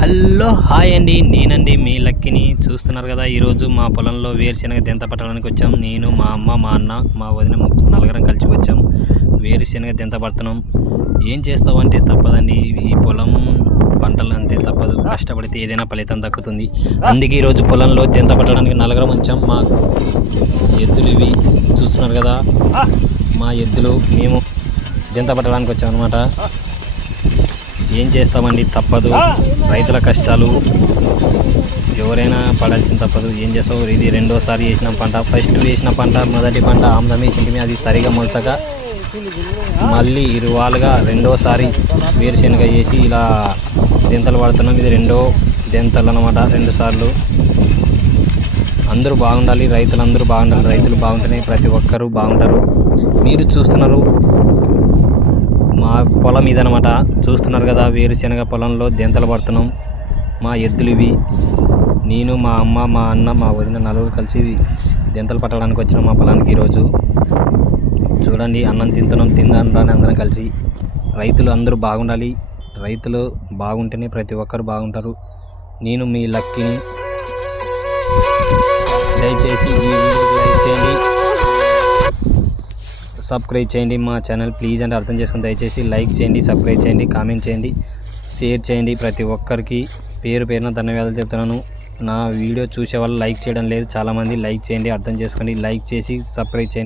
Hello hi అండి, నేనండి మీ లక్కీని. చూస్తున్నారు కదా, ఈరోజు మా పొలంలో వేరుశెనగ దెంత పట్టడానికి వచ్చాం. నేను, మా అమ్మ, మా అన్న, మా వదిన నలుగురం కలిసి వచ్చాం. వేరుశెనగ దెంత పడుతున్నాం. ఏం చేస్తావంటే తప్పదండి, ఈ పొలం పంటలు అంతే తప్పదు. కష్టపడితే ఏదైనా ఫలితం దక్కుతుంది. అందుకే ఈరోజు పొలంలో దెంత పట్టడానికి నలుగురం వచ్చాం. మా ఎద్దులు ఇవి చూస్తున్నారు కదా, మా ఎద్దులు. మేము దెంత పట్టడానికి వచ్చాం అనమాట. ఏం చేస్తామండి, తప్పదు. రైతుల కష్టాలు ఎవరైనా పడాల్సిన తప్పదు. ఏం చేస్తావు, ఇది రెండోసారి వేసిన పంట. ఫస్ట్ వేసిన పంట, మొదటి పంట ఆమ్లం వేసింది, అది సరిగా మొలచక మళ్ళీ ఇరువాలుగా రెండోసారి వేరుశెనగ వేసి ఇలా దెంతలు పడుతున్నాం. ఇది రెండో దెంతలు అనమాట, 2 సార్లు. అందరూ బాగుండాలి, రైతులందరూ బాగుండాలి. రైతులు బాగుంటేనే ప్రతి ఒక్కరూ బాగుంటారు. మీరు చూస్తున్నారు మా పొలం ఇదనమాట. చూస్తున్నారు కదా, వేరుశెనగ పొలంలో దెంతలు పడుతున్నాం. మా ఎద్దులు ఇవి. నేను, మా అమ్మ, మా అన్న, మా వదిన నలుగురు కలిసి దెంతలు పట్టడానికి వచ్చినాం మా పొలానికి ఈరోజు. చూడండి, అన్నం తిందాం రాని అందరం కలిసి. రైతులు అందరూ బాగుండాలి. రైతులు బాగుంటేనే ప్రతి ఒక్కరు బాగుంటారు. నేను మీ లక్కీని. దయచేసి ఈ వీడియోకి లైక్ చేయండి, సబ్స్క్రైబ్ చేయండి మా ఛానల్ ప్లీజ్ అంటే అర్థం చేసుకొని దయచేసి లైక్ చేయండి, సబ్స్క్రైబ్ చేయండి, కామెంట్ చేయండి, షేర్ చేయండి. ప్రతి ఒక్కరికి పేరు పేరున ధన్యవాదాలు చెప్తున్నాను. నా వీడియో చూసే వాళ్ళు లైక్ చేయడం లేదు చాలామంది. లైక్ చేయండి, అర్థం చేసుకోండి. లైక్ చేసి సబ్స్క్రైబ్ చేయండి.